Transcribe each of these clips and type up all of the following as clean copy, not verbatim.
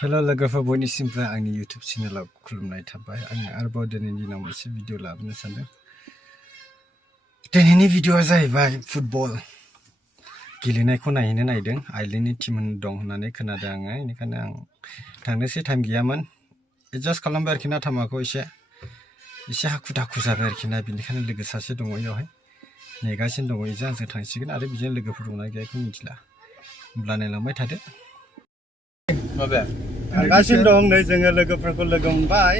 Hello लोगोफोर बयनिसिमबो आंनि YouTube चेनेलाव खुलुमनाय थाबाय। आं आरोबाव दिनैनि दिनाव मोनसे भिडिअ लाबोनो सानदों। दिनैनि भिडिअआ जाहैबाय फुटबल गेलेनायखौ नायहैनो नायदों। आइलेन्डनि टीम दं होननानै खोनादों आङो, बेनिखायनो आं थांनोसै टाइम गैयामोन। एडजास्ट खालामबाय आरोखि ना टाइमखौ एसे हाखु दाखु जाबाय आरोखि ना, बेनिखायनो लोगो सासे दङ बेयावहाय नेगासिनो दङ। बेजों आंजों थांसिगोन आरो बिजों लोगोफोर दंना गैया बेखौ मिथिला। होमब्ला नायलांबाय थादो। थांगासिनो दं नै जोङो लोगोफोरखौ लोगो मोनबाय।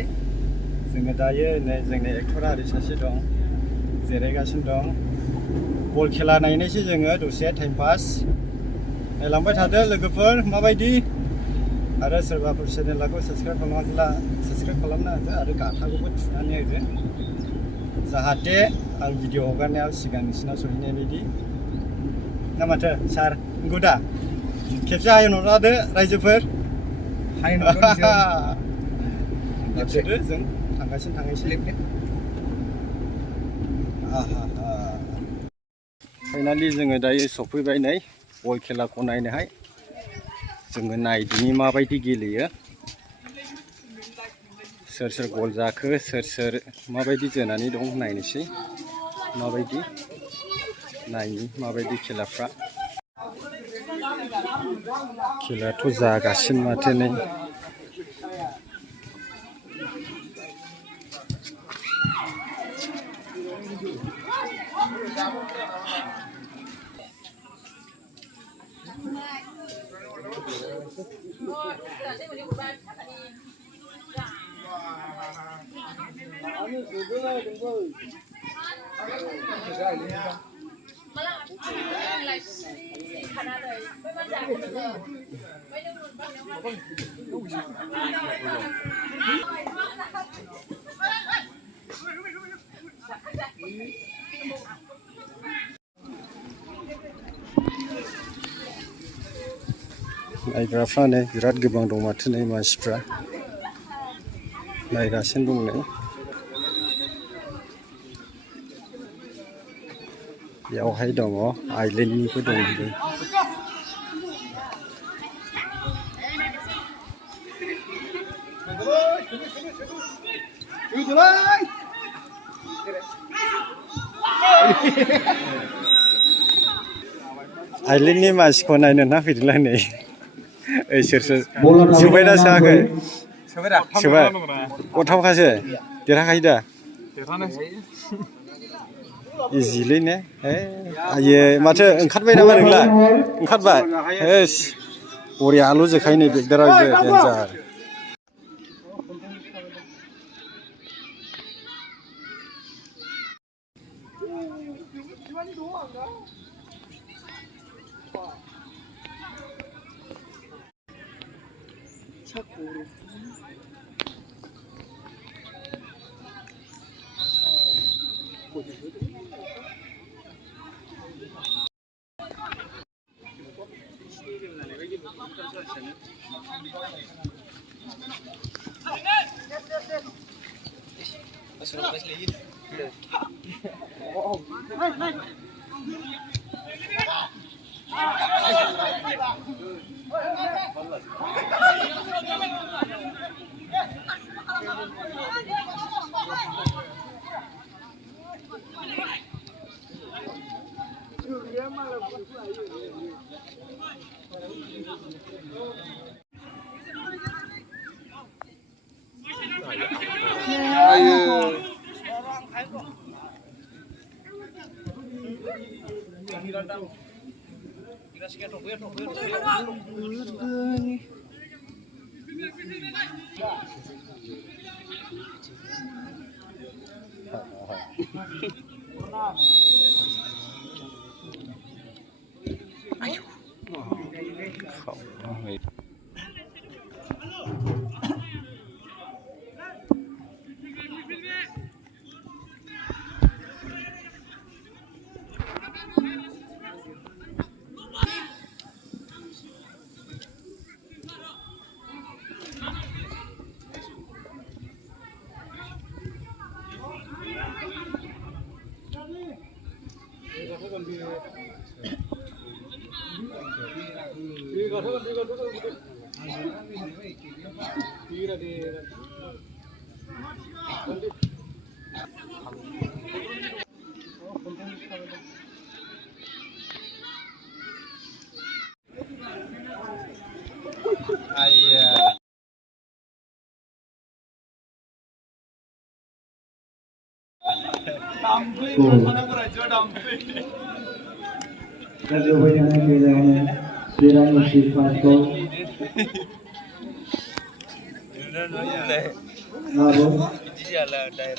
जोङो दायो नै जोंनि एक्टरा ओरै सासे दं जिरायगासिनो दं। बल खेला नायनोसै जोङो दसे टाइम पास। नायलांबाय थादो लोगोफोर माबायदि, आरो सोरबाफोर चेनेलखौ साबस्क्राइब खालामाखैब्ला साबस्क्राइब खालामना होदो आरो गाथाखौबो थुनानै होदो, जाहाथे आं भिडिअ हगारनायाव सिगां नोंसिनाव सहैनाय बायदि। ना माथो सार नंगौ दा? खेबसे हायनहरदो रायजोफोर। हायनहरदो जों थांगासिनो। फाइनालि जोङो दायो सफैबाय नै बल खेलाखौ नायनोहाय। जोङो नायदिनि माबायदि गेलेयो, सोर सोर गल जाखो, सोर माबायदि जोनानै दं नायनोसै। माबायदि नायनि माबायदि खेलाफ्रा। खेलायाथ' जागासिनो माथो नै। नायग्राफ्रानो बिराद गोबां दं माथो नै, मानसिफ्रा नायगासिनो दं नै। बेयावहाय दङ आइलेन्डनिबो दं। आइलेन्डनि मानसिखौ नायनो ना फैदोंलाय नै। सोर जोबायना सोआखै? सोबाय गथामखासो देरहाखायो दा? इजिलै ने? आइये माथो ओंखारबाय नामा नोंलाय? ओंखारबाय? बरियाल' जोखायो नै बेगदाराबो देन्जार।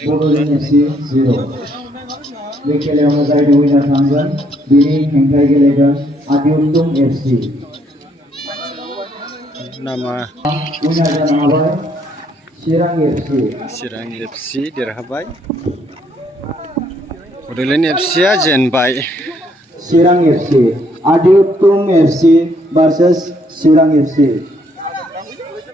Bodoland AFC 0. बे खेलायाव जायनि विनार थांगोन बिनि हेंथायै गेलेगोन आदिउत्तम FC नामा विनार जानो हाबाय charang FC charang FC देरहाबाय Bodoland FC आ जेनबाय charang FC आदिउत्तम FC versus charang FC